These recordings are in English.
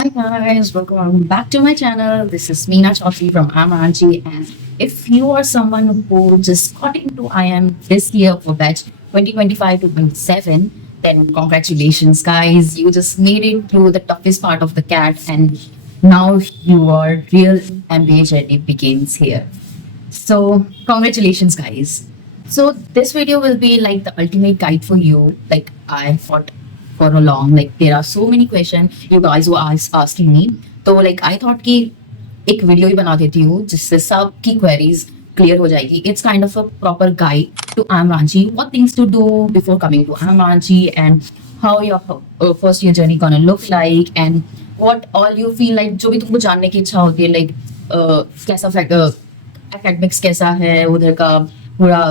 Hi guys, welcome back to my channel. This is Meena Chaudhary from IMRG, and if you are someone who just got into IM this year for batch 2025 to 27, then congratulations guys. You just made it through the toughest part of the CAT and now your real MBA journey begins here. So congratulations guys. So this video will be like the ultimate guide for you. Like I thought for a long, like there are so many questions you guys were asking me. तो like I thought कि एक video ही बना देती हूँ जिससे सबकी queries clear हो जाएगी. It's kind of a proper guide to IIM Ranchi, what things to do before coming to IIM Ranchi and how your first year journey gonna look like and what all you feel like जो भी तुमको जानने की इच्छा होती है like कैसा academics कैसा है उधर का पूरा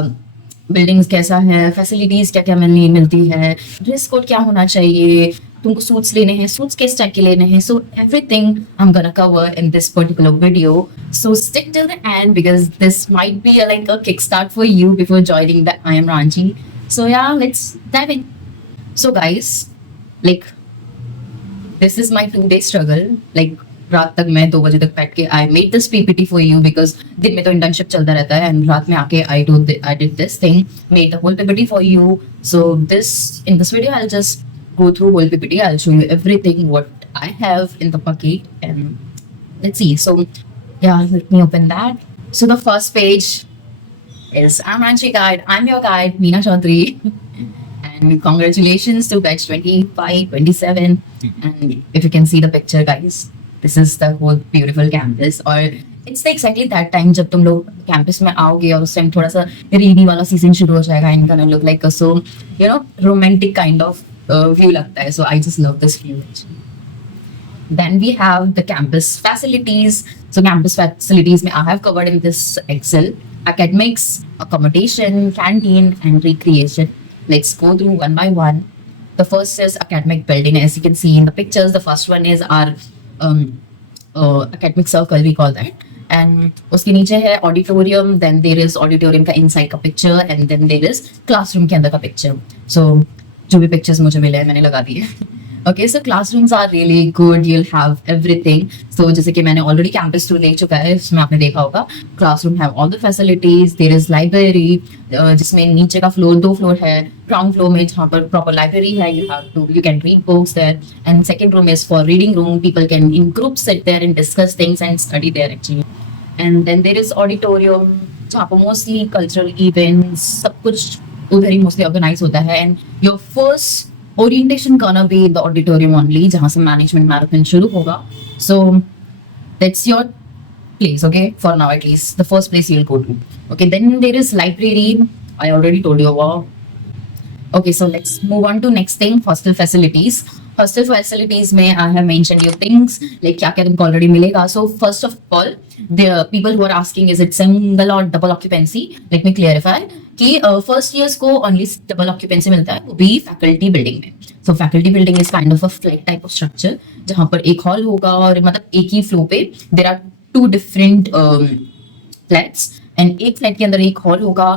बिल्डिंग्स कैसा है फैसिलिटीज क्या क्या मिलती है ड्रेस कोड क्या होना चाहिए तुमको सूट्स लेने हैं सूट्स किस टाइप के लेने हैं so everything I am gonna cover in this particular video so stick till the end because this might be like a kick start for you before joining the IIM Ranchi. So yeah, let's dive in. So guys, like this is my 2 day struggle. Like रात तक मैं 2 बजे तक बैठ के I made this PPT for you because दिन में तो इंटर्नशिप चलता रहता है एंड रात में आके I did this thing made the whole PPT for you so this in this video I just go through whole ppt I'll show you everything what I have in the packet and let's see. So yeah, let me open that. So the first page is IIM Ranchi guide. I'm your guide, Meena Chaudhary. And congratulations to batch 25 27 and if you can see the picture guys, this is the whole beautiful campus or it's the exactly that time जब तुम लोग campus में आओगे और उस time थोड़ा सा रेनी वाला सीजन शुरू हो जाएगा and gonna look like a so you know romantic kind of view लगता है. So I just love this view. Then we have the campus facilities. So campus facilities में I have covered in this Excel. Academics, accommodation, canteen and recreation. Let's go through one by one. The first is academic building. As you can see in the pictures, the first one is our academic circle, we call that. And उसके नीचे है auditorium. Then there is auditorium का inside का picture and then there is classroom के अंदर का picture. So जो भी पिक्चर्स मुझे मिले हैं मैंने लगा दिए. Okay so classrooms are really good, you'll have everything. So जैसे कि मैंने ऑलरेडी कैंपस टूर देख चुका है, इसमें आपने देखा होगा classroom have all the facilities. There is library जिसमें नीचे का फ्लोर 2 फ्लोर है. ग्राउंड फ्लोर में जहाँ पर प्रॉपर लाइब्रेरी है, you can read books there. And second room is for reading room. People can in groups sit there and discuss things and study there actually. And then there is auditorium जहाँ पर mostly cultural events सब कुछ उधर ही mostly organise होता है. And your first orientation gonna be in the auditorium only जहाँ से management marathon शुरू होगा. So that's your place, okay, for now at least the first place you'll go to. Okay, then there is library. I already told you about. Okay, so let's move on to next thing, hostel facilities. Hostel facilities में I have mentioned you things like क्या क्या तुमको already मिलेगा. So first of all, the people who are asking is it single or double occupancy? Let me clarify कि first years को only double occupancy मिलता है, वो भी फैकल्टी बिल्डिंग में. So faculty building is kind of a flat type of structure जहाँ पर एक हॉल होगा और मतलब एक ही फ्लोर पे there are 2 different flats and एक फ्लैट के अंदर एक हॉल होगा.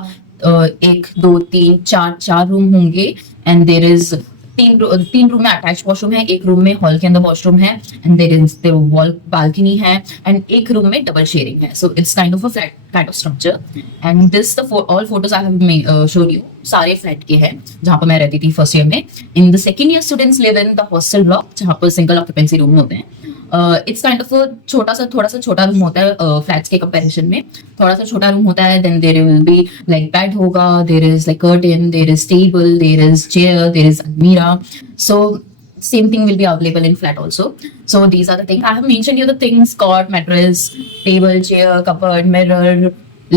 1 2 3 4 रूम होंगे एंड देयर इज 3 रूम में अटैच वॉशरूम है. एक रूम में हॉल के अंदर वॉशरूम है and there is the wall balcony है एंड एक रूम में डबल शेयरिंग है. So it's kind of a flat kind of structure and this the all photos I have showed you सारे flat के हैं जहाँ पर मैं रहती थी फर्स्ट ईयर में. In the second year students live in the hostel block जहाँ पर सिंगल ऑक्यूपेंसी रूम होते हैं. इट्स काइंड ऑफ थोड़ा सा छोटा रूम होता है फ्लैट्स के कंपैरिजन में. थोड़ा सा छोटा रूम होता है. Then there will be like bed होगा, there is like curtain, there is table, there is chair, there is अलमीरा. So same thing will be available in flat also. So these are the things I have mentioned you, the things: cot, mattress, table, chair, cupboard, mirror,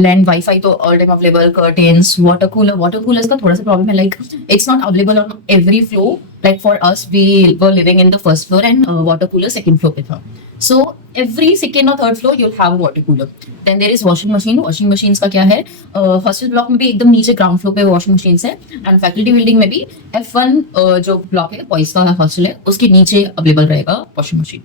land, Wi-Fi तो all time available, curtains, water cooler. Water coolers का थोड़ा सा problem है, like it's not available on every floor. Like for us, we were living in the first floor and water cooler second floor पे था. So every second or third floor you'll have a water cooler. Then there is washing machine. Washing machines का क्या है, hostel block में भी एकदम नीचे ground floor पे वॉशिंग मशीन्स है एंड फैकल्टी बिल्डिंग में भी F1 जो ब्लॉक है बॉयज का हॉस्टल है उसके नीचे अवेलेबल रहेगा washing machine.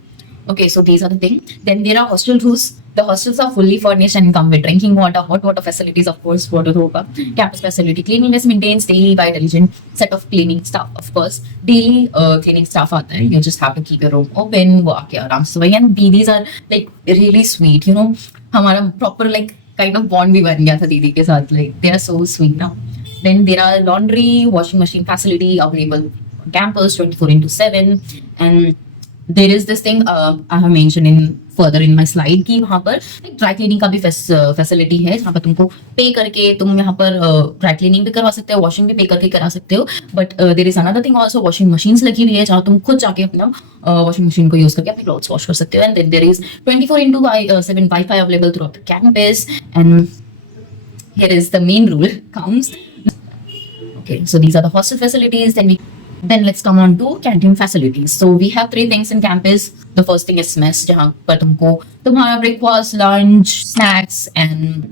Okay, so these are the thing. Then there are hostel rooms. The hostels are fully furnished and come with drinking water, hot water facilities, of course, water hoga, campus facility. Cleanliness maintains daily by diligent set of cleaning staff, of course. Daily cleaning staff aata hai. You just have to keep your room open, wo aake aaram se safai. And these are like really sweet, you know. हमारा proper like kind of bond भी बन गया था दीदी के साथ. Like they are so sweet now. Then there are laundry, washing machine facility available on campus 24 into 7. And there is this thing I have mentioned in further in my slide कि वहाँ पर ड्राई क्लीनिंग का भी facility है जहाँ पर तुमको पे करके तुम यहाँ पर ड्राई क्लीनिंग भी करवा सकते हो, वॉशिंग भी पे करके करा सकते हो. But there is another thing also, washing machines लगी हुई है जहाँ तुम खुद जाके अपना वॉशिंग मशीन को यूज करके अपनी क्लॉथ्स वॉश कर सकते हो. And then there is 24/7 wifi available throughout the campus. And here is the main rule comes. Okay, so these are the hostel facilities. Then let's come on to canteen facilities. So we have three things in campus. The first thing is mess, जहाँ पर तुमको तुम्हारा breakfast, lunch, snacks and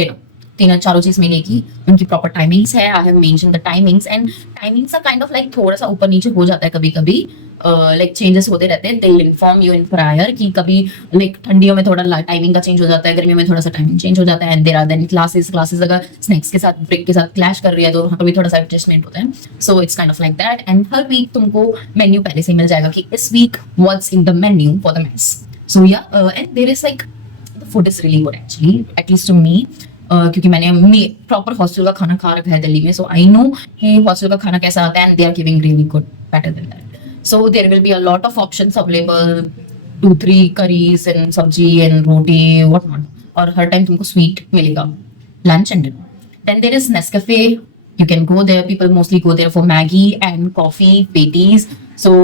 dinner तीनों चारों चीज मिलेगी. उनकी proper timings है. I have mention the timings and timings are kind of like थोड़ा सा ऊपर नीचे हो जाता है कभी कभी. लाइक चेंजेस होते रहते हैं. They will inform you in prior कि कभी लाइक ठंडियों में थोड़ा टाइमिंग का चेंज हो जाता है, गर्मियों में थोड़ा सा टाइमिंग चेंज हो जाता है. And there are then classes अगर स्नैक्स के साथ ब्रेक के साथ क्लैश कर रही है तो वहाँ पर भी थोड़ा सा एडजस्टमेंट होता है. So it's kind of like that. And हर वीक तुमको मेन्यू पहले से मिल जाएगा कि इस week what's in the menu for the mess. So yeah and there is like the food is really good actually, at least to me. क्योंकि मैंने प्रॉपर हॉस्टल का खाना खा रखा है दिल्ली में. सो आई नो कि हॉस्टल का खाना कैसा आता है. And they are giving really good, better than that. So there will be a lot of options available, 2-3 curries and sabji and roti, whatnot. और हर टाइम तुमको sweet मिलेगा, lunch and dinner. Then there is Nescafe. You can go there. People mostly go there for Maggie and coffee, patties, so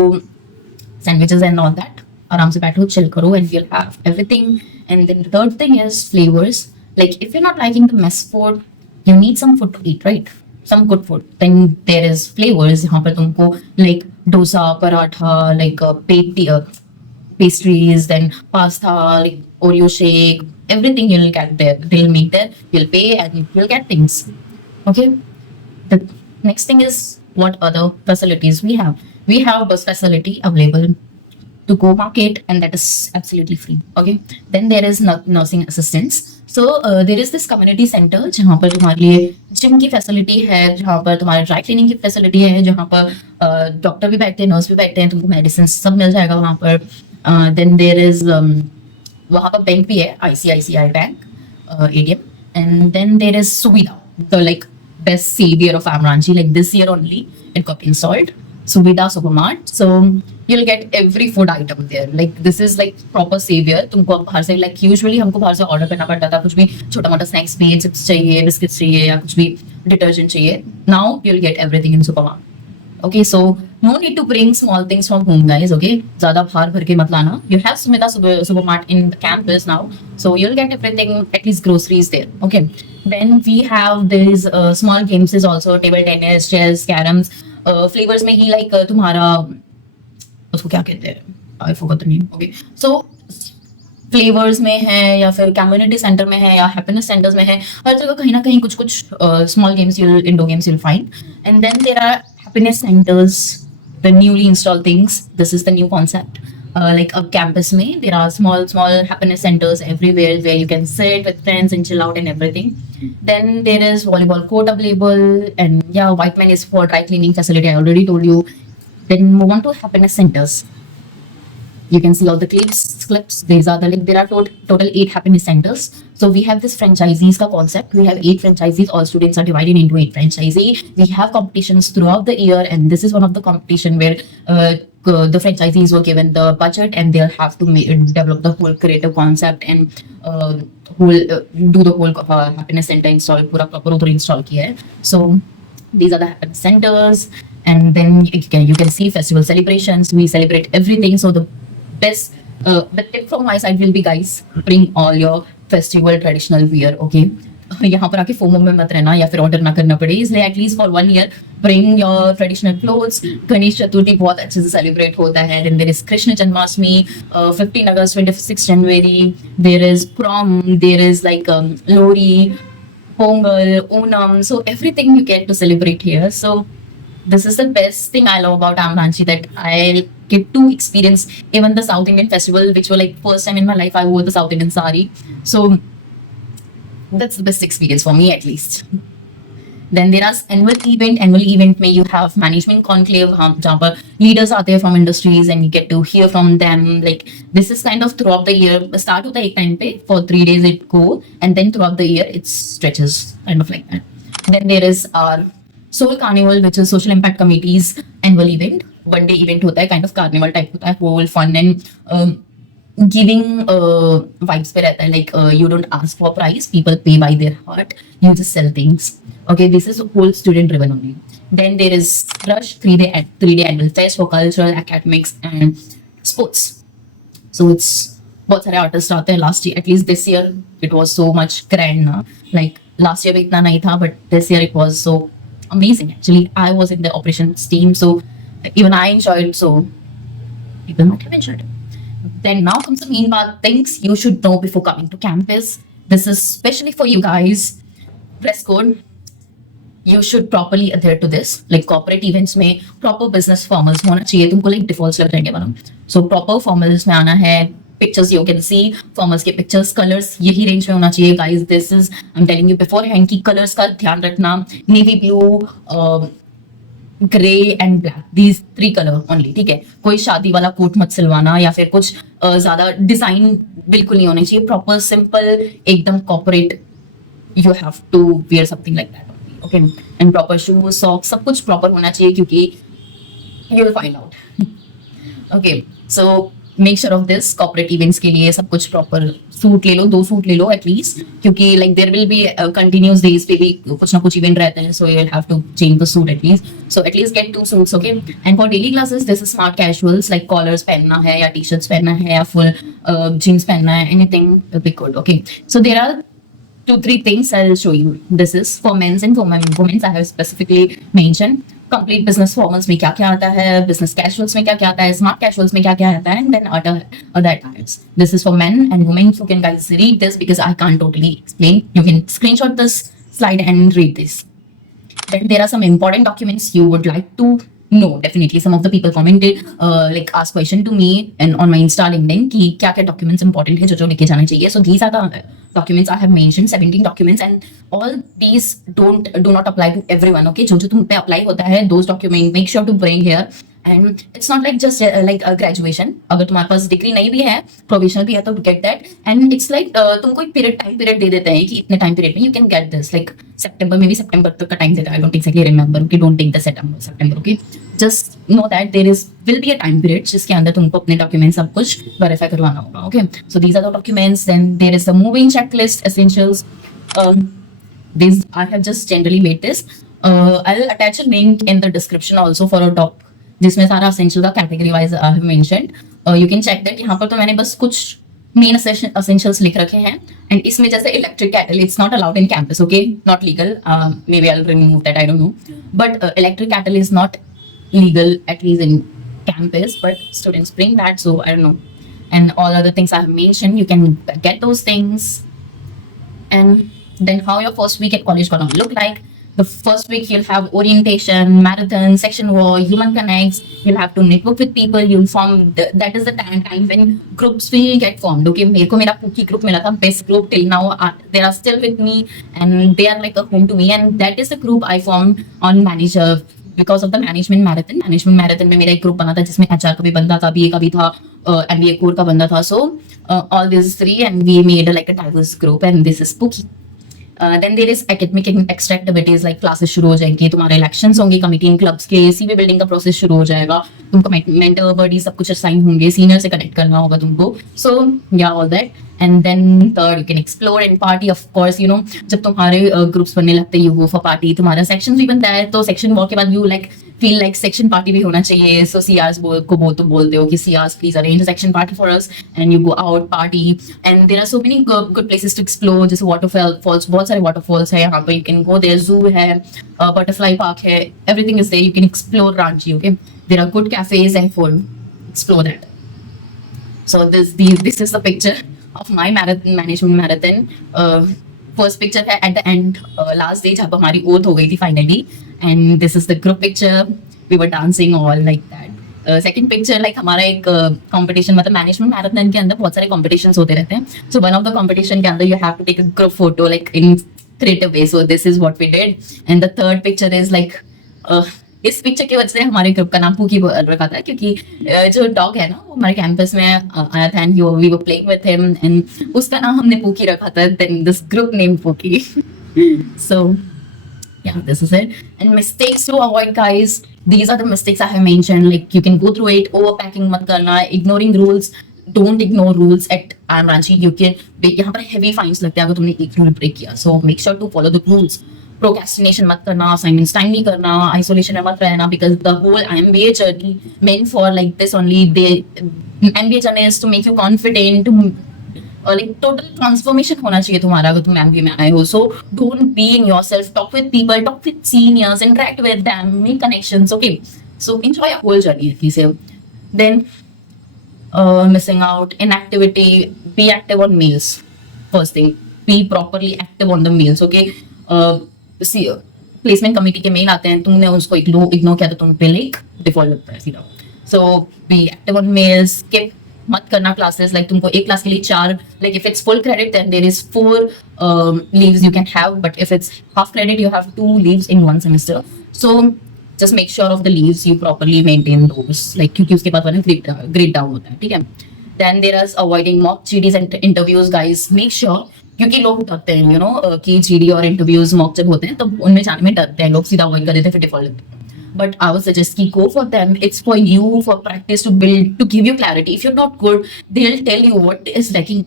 sandwiches and all that. आराम से बैठो, chill करो, and you'll have everything. And then the third thing is flavors. Like if you're not liking the mess food, you need some food to eat, right? Some good food. Then there is flavors. यहाँ पर तुमको like dosa, paratha, like pastries, then pasta, like Oreo shake, everything you'll get there. They'll make there. You'll pay and you'll get things. Okay. The next thing is what other facilities we have. We have bus facility available to go market, and that is absolutely free. Okay. Then there is nursing assistance. So there is this community center जहाँ पर तुम्हारे लिए gym की facility है, जहाँ पर तुम्हारे dry cleaning की फैसिलिटी है, जहाँ पर डॉक्टर भी बैठते हैं, नर्स भी बैठते हैं, तुमको मेडिसिन सब मिल जाएगा वहाँ पर. देन देयर इज वहाँ पर बैंक भी है, ICICI bank ATM. And then there is सुविधा, the like best savior of Amranchi. Like this year only it got installed, Suvida Supermart. So you'll get every food item there. Like this is like proper savior. तुमको बाहर से like usually हमको बाहर से order करना पड़ता था, कुछ भी छोटा मोटा स्नैक्स भी, चिप्स चाहिए, बिस्किट्स चाहिए या कुछ भी डिटर्जेंट चाहिए. Now you'll get everything in Supermart. Okay, so no need to bring small things from home, guys. Okay, ज़्यादा भार भर के मत लाना. You have Sumita Supermart in the campus now, so you'll get everything, at least groceries there. Okay, then we have these small games is also table tennis, chess, caroms. Flavors में ही like तुम्हारा उसको क्या कहते हैं? I forgot the name. Okay, so flavours में है या फिर कम्युनिटी सेंटर में है या हैप्पीनेस सेंटर्स में है, हर जगह कहीं ना कहीं कुछ कुछ small games indoor games you'll find. And then there are happiness centers, the newly installed things. This is the new concept. Like a campus में there are small happiness centers everywhere where you can sit with friends and chill out and everything. Then there is volleyball court available, and yeah, Whiteman is for dry cleaning facility. I already told you. Then move on to happiness centers. You can see all the clips. These are the like there are total 8 happiness centers. So we have this franchisees ka concept. We have 8 franchisees. All students are divided into 8 franchisees. We have competitions throughout the year, and this is one of the competition where the franchisees were given the budget and they'll have to develop the whole creative concept and do the whole happiness center install. पूरा proper उधर install किया है. So these are the happiness centers, and then you can see festival celebrations. We celebrate everything. So the best the tip from my side will be, guys, bring all your festival traditional wear. Okay, यहाँ पर आके FOMO में मत रहना या फिर order ना करना पड़े, इसलिए at least for 1 year bring your traditional clothes. Ganesh Chaturthi बहुत अच्छे से सेलिब्रेट होता है. Then there is Krishna Janmashtami, 15 August, 26 January. There is prom. There is like Lori, Pongal, Onam. So everything you get to celebrate here. So this is the best thing I love about Amranchi, that I get to experience even the South Indian festival, which were like first time in my life I wore the South Indian sari. So that's the best experience for me at least. Then there are annual event में you have management conclave जहाँ पर leaders आते हैं from industries and you get to hear from them. Like this is kind of throughout the year. Start होता है एक time पे for 3 days it go and then throughout the year it stretches kind of like that. Then there is our Soul Carnival, which is Social Impact Committee's annual event. One day event होता है kind of carnival type होता है, whole fun and giving vibes पे रहता है. Like you don't ask for price, people pay by their heart, you just sell things. Okay, this is whole student driven only. Then there is Rush 3-day annual fest for cultural, academics and sports. So it's बहुत सारे artists आते हैं. Last year, at least this year, it was so much grand ना. Like last year भी इतना नहीं था, but this year it was so amazing. Actually, I was in the operations team, so even I enjoyed. So people might have enjoyed it. Then now comes the main part. Things you should know before coming to campus. This is especially for you guys. Dress code. You should properly adhere to this. Like corporate events में proper business formals होना चाहिए. तुमको like defaults लग जाएंगे वरना. So proper formals में आना है. Pictures you can see. Formals के pictures, colors यही range में होना चाहिए. Guys, this is I'm telling you beforehand कि colors का ध्यान रखना. Navy blue, grey and black, these 3 colour only. ठीक है, कोई शादी वाला कोट मत सिलवाना या फिर कुछ ज्यादा डिजाइन बिल्कुल नहीं होना चाहिए. प्रॉपर सिंपल एकदम corporate you have to wear something like that. Okay, and proper shoes socks सब कुछ प्रॉपर होना चाहिए क्योंकि you will find out. Okay, so make sure of this. Corporate events के लिए सब कुछ प्रॉपर सूट ले लो, 2 सूट ले लो एटलीस्ट, क्योंकि like there will be continuous days पे भी कुछ ना कुछ इवेंट रहते हैं. So you will have to change the suit at least. So at least get 2 suits. Okay, and for daily classes this is smart casuals. Like collars पहनना है या टी शर्ट्स पहनना है या फुल जीन्स पहनना है, anything be good. Okay, so there are 2-3 things I'll show you. This is for men's and for women's. I have specifically mentioned complete business formals में क्या क्या आता है, business casuals में क्या क्या आता है, smart casuals में क्या क्या आता है, and then other attires. This is for men and women. You can guys read this because I can't totally explain. You can screenshot this slide and read this. Then there are some important documents you would like to know. Definitely some of the people commented like ask question to me and on my Insta LinkedIn कि क्या क्या documents important है जो लेके जाने चाहिए. So these are the documents I have mentioned, 17 documents, and all these do not apply to everyone. Okay, जो तुम पे apply होता है, those documents make sure to bring here. And it's not like just like a graduation. अगर तुम्हारे पास degree नहीं भी है, प्रोविजनल भी है, तो get that. And it's like तुमको एक टाइम पीरियड दे देते हैं कि इतने टाइम पीरियड में you can get this. Like सितंबर में भी सितंबर तक का टाइम देता है. I don't exactly remember. Okay, don't take the September. Okay, just know that there will be a time period जिसके अंदर तुमको अपने डॉक्यूमेंट सब कुछ वेरीफाई करवाना होगा. Okay, so these are the documents. Then there is the moving checklist essentials. These I have just generally made this. I'll attach a link in the description also for a doc जिसमें सारा essential का category wise I have mentioned. You can check that. यहाँ पर तो मैंने बस कुछ main essentials लिख रखे हैं. And इसमें जैसे electric kettle, it's not allowed in campus. Okay, not legal. Maybe I'll remove that. I don't know. But electric kettle is not legal at least in campus. But students bring that, so I don't know. And all other things I have mentioned, you can get those things. And then how your first week at college gonna look like. The first week you'll have orientation, marathon, section war, human connects. You'll have to network with people. You'll form. That is the time when groups will get formed. Okay, मेरे को मेरा pookie group मिला था, best group till now. They are still with me and they are like a home to me. And that is the group I formed on manager because of the management marathon. Management marathon में मेरा एक group बना था जिसमें HR का भी बंदा था, BA का भी था, MBA core का बंदा था. So all these 3 and we made like a diverse group and this is Pookie. Then there is academic and extra activities like classes शुरू हो जाएंगी, तुम्हारे इलेक्शंस होंगे, कमिटी इन क्लब्स के, सीवी बिल्डिंग का प्रोसेस शुरू हो जाएगा, तुमको मेंटर बॉडी सब कुछ असाइन होंगे, सीनियर से कनेक्ट करना होगा तुमको. सो या all that. And then third you can explore and party. Of course you know जब तुम्हारे ग्रुप्स बनने लगते हैं यू गो फॉर पार्टी. तुम्हारा सेक्शन भी बनता है तो सेक्शन वॉक के बाद you like feel like section party भी होना चाहिए. So CRs को बोलते हो कि CRs please arrange a section party for us and you go out party and there are so many good places to explore. जैसे waterfalls, बहुत सारे waterfalls है यहाँ पे, you can go there. Zoo है, butterfly park है, everything is there. You can explore Ranchi. Okay, there are good cafes and food. Explore that. So this is the picture of my management marathon. First picture है at the end, last day जब हमारी oath हो गई थी finally. And this is the group picture. We were dancing all like that. Second picture like हमारा एक competition मतलब management marathon के अंदर बहुत सारे कॉम्पिटिशन्स होते रहते हैं. So one of the competition के अंदर you have to take a group photo like in creative way. So this is what we did. And the third picture is like इस पिक्चर की वजह से हमारे ग्रुप का नाम पूकी रखा था क्योंकि जो डॉग है ना वो हमारे कैंपस में आया था and we were playing with him and उसका नाम हमने पूकी रखा था. Then this group name Pookie. So yeah, this is it. And mistakes to avoid, guys, these are the mistakes I have mentioned. Like you can go through it. Overpacking mat karna, ignoring rules. Don't ignore rules at IIM Ranchi. You can यहाँ पर heavy fines लगते हैं अगर तुमने एक rule break किया. So make sure to follow the rules. Procrastination मत करना, assignments time नहीं करना, isolation में मत रहना because the whole MBA journey meant for like this only. MBA journey is to make you confident. Like total transformation होना चाहिए तुम्हारा अगर तुम एमबीए में आए हो. So don't be in yourself, talk with people, talk with seniors, interact with them, make connections. Okay, so enjoy your whole journey at least. Then missing out, inactivity, be active on meals. First thing, be properly active on the meals. Okay, see, placement committee के mail आते हैं, तुमने उसको ignore किया तो तुम पे like default लगता है सीधा. So be active on mails. Skip मत करना क्लासेस. लाइक तुमको एक क्लास के लिए 4, like if it's full credit then there is 4 leaves you can have, but if it's half credit you have 2 leaves in one semester. So just make sure of the leaves you properly maintain those, like क्योंकि उसके बाद वाला grade down होता है. ठीक है. Then there is avoiding mock GDs and interviews, guys. Make sure, क्योंकि लोग डरते हैं you know कि GD और interviews mock जब होते हैं तो उनमें जाने में डरते हैं लोग, सीधा अवॉइड कर देते हैं, फिर डिफॉल्ट लगते हैं. But I would suggest ki go for them. It's for you, for practice, to build, to give you clarity. If you're not good, they'll tell you what is lagging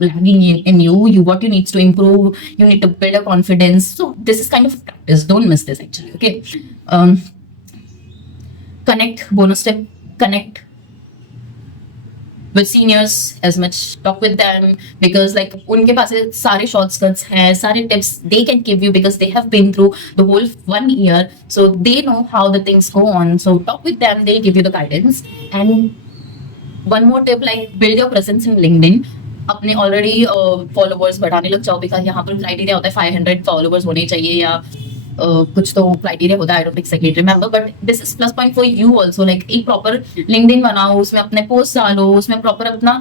in you, what you need to improve. You need to build a confidence. So this is kind of practice. Don't miss this actually. Okay. Connect. Bonus step. Connect with seniors as much. Talk with them because like उनके पास सारे shortcuts हैं, सारे tips they can give you because they have been through the whole 1 year, so they know how the things go on. So talk with them, they'll give you the guidance. And one more tip, like build your presence in LinkedIn. अपने already followers बढ़ाने लग जाओ because यहाँ पर criteria होता है 500 followers होने चाहिए या कुछ तो क्राइटेरिया होता है. I don't exactly remember, but this is plus point for you also. Like एक प्रॉपर लिंक्डइन बनाओ, उसमें अपने पोस्ट डालो, उसमें प्रॉपर अपना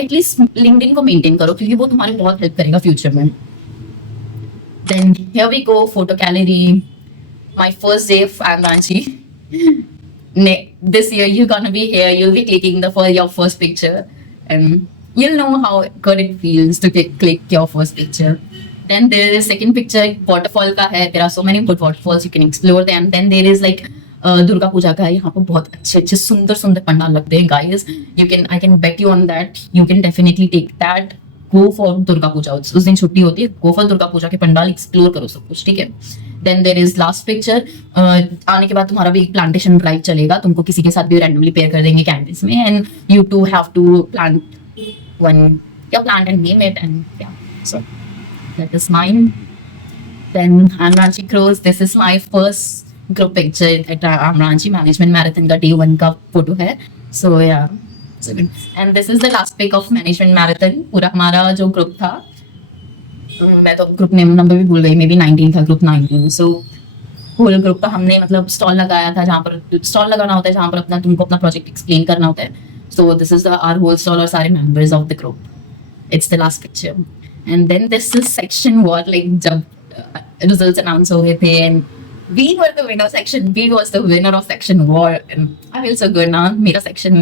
एटलीस्ट लिंक्डइन को मेंटेन करो क्योंकि वो तुम्हारी बहुत हेल्प करेगा फ्यूचर में. Then here we go, photo gallery. My first day of IIM Ranchi. This year you're gonna be here, you'll be clicking your first picture and you'll know how good it feels to click your first picture. Then there is second picture, waterfall का है. There are so many good waterfalls, you can explore them. Then there is like Durga Puja का है. यहाँ पर बहुत अच्छे सुंदर पंडाल लगते हैं guys. I can bet you on that. You can definitely take that. Go for Durga Puja. उस दिन छुट्टी होती है. Go for दुर्गा पूजा के पंडाल, एक्सप्लोर करो सब कुछ. ठीक है. Then there is last picture. आने के बाद तुम्हारा भी एक प्लांटेशन ड्राइव चलेगा. तुमको किसी के साथ भी रैंडमली पेयर कर देंगे कैंपस में and you too have to plant and name it and yeah. So that is mine. Then IIM Ranchi Crows. This is my first group picture at IIM Ranchi Management Marathon का day 1 का photo है. So yeah, so good. And this is the last pic of Management Marathon. पूरा हमारा जो group था, मैं तो group name number भी भूल गई, मे बी 19 था, group 19. So whole group का हमने मतलब stall लगाया था जहाँ पर stall लगाना होता है, जहाँ पर तुमको अपना project explain करना होता है. So this is our whole stall और सारे members of the group. It's the last picture. And then this is section what, like जब results announce हो गए थे and we were the winner section. We was the winner of section war and I feel so good now. मेरा section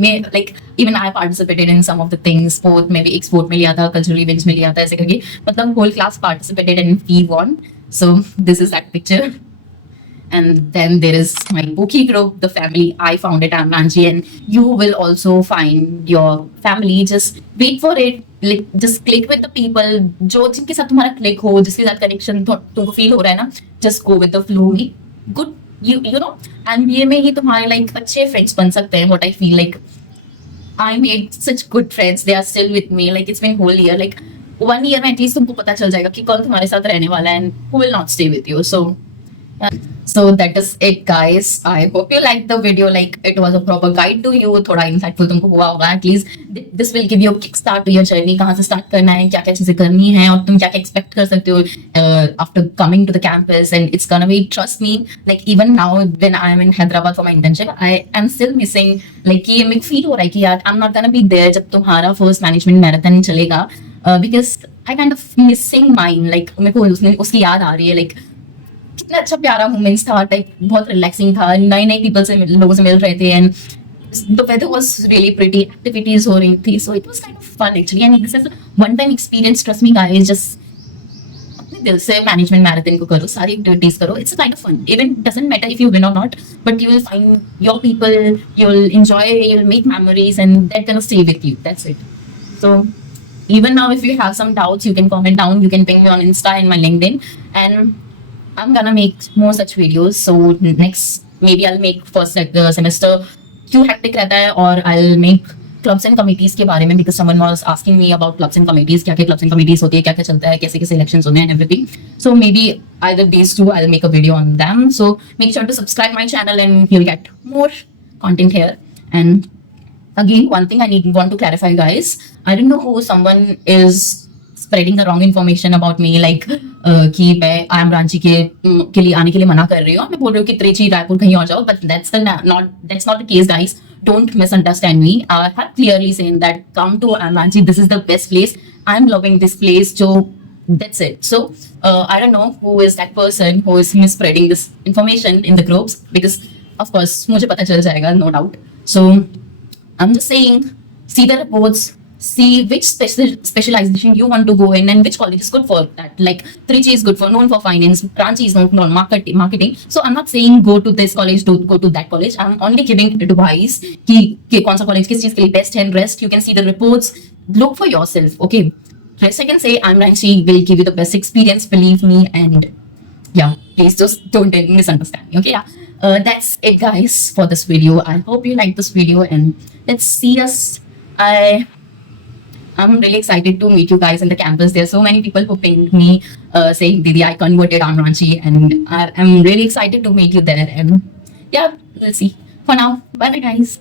में like even I participated in some of the things. Sport में भी एक sport में लिया था, cultural events में लिया था, ऐसे करके मतलब whole class participated and we won. So this is that picture. And then there is my Pookie group, the family I founded IIM Ranchi, and you will also find your family. Just wait for it. Like, just click with the people जो जिनके साथ तुम्हारा click हो, जिसके साथ connection तुमको feel हो रहा है ना, just go with the flow. Good, you know, MBA में ही तुम्हारे like अच्छे friends बन सकते हैं. What I feel like, I made such good friends. They are still with me. Like it's been whole year. Like 1 year में at least तुमको पता चल जाएगा कि कौन तुम्हारे साथ रहने वाला है and who will not stay with you. So yeah. So that is it, guys. I hope you liked the video. Like, it was a proper guide to you. थोड़ा insightful तुमको हुआ होगा. At least this will give you a kick start to your journey. कहाँ से start करना है, क्या क्या चीजें करनी है, और तुम क्या क्या expect कर सकते हो after coming to the campus. And it's gonna be, trust me, like even now when I'm in Hyderabad for my internship, I am still missing, like ये मेरे feel हो रहा है कि यार I'm not gonna be there जब तुम्हारा first management marathon चलेगा, because I kind of missing mine. Like मेरे को उसकी याद आ रही है. Like कितना अच्छा प्यारा मोमेंट्स था, टाइप बहुत रिलैक्सिंग था, नए नए पीपल से लोगों से मिल रहे थे, and the weather was really pretty, activities हो रही थी, so it was kind of fun actually. And this is one time experience, trust me guys. Just अपने दिल से मैनेजमेंट मैराथन को करो, सारी एक्टिविटीज करो. It's kind of fun. Even doesn't matter if you win और not, but you will find your people, you will enjoy, you will make memories, and that can stay with you. That's it. So even now, if you have some doubts, you can comment down, you can ping me on Insta and my LinkedIn, and I'm gonna make more such videos. So next, maybe I'll make first like the semester क्यों hectic रहता है, or I'll make clubs and committees के बारे में, because someone was asking me about clubs and committees, क्या क्या clubs and committees होती है, क्या क्या चलता है, कैसे कैसे elections होते हैं and everything. So maybe either these two, I'll make a video on them. So make sure to subscribe my channel and you'll get more content here. And again, one thing I want to clarify, guys. I don't know who someone is spreading the wrong information about me, like कि मैं I am Ranchi के लिए आने के लिए मना कर रही हूँ, मैं बोल रही हूँ कि त्रिची रायपुर कहीं और जाओ, but that's not the case, guys. Don't misunderstand me. I have clearly saying that come to Ranchi. This is the best place. I'm loving this place. So that's it. So I don't know who is that person who is spreading this information in the groups, because of course मुझे पता चल जाएगा, no doubt. So I'm just saying, see the reports, see which specialization you want to go in, and which college is good for that. Like Trichy is good for, known for finance, Ranchi is known for marketing. So I'm not saying go to this college, go to that college. I'm only giving advice कि कौन सा college किस चीज के लिए best है. Rest you can see the reports, look for yourself. Okay, rest I can say I'm Ranchi will give you the best experience, believe me. And yeah, please just don't misunderstand me. Okay, yeah. That's it, guys, for this video. I hope you like this video, and let's see us. I'm really excited to meet you guys in the campus. There are so many people who pinged me saying, Didi, I converted on Ranchi, and I'm really excited to meet you there. And yeah, we'll see. For now, bye bye, guys.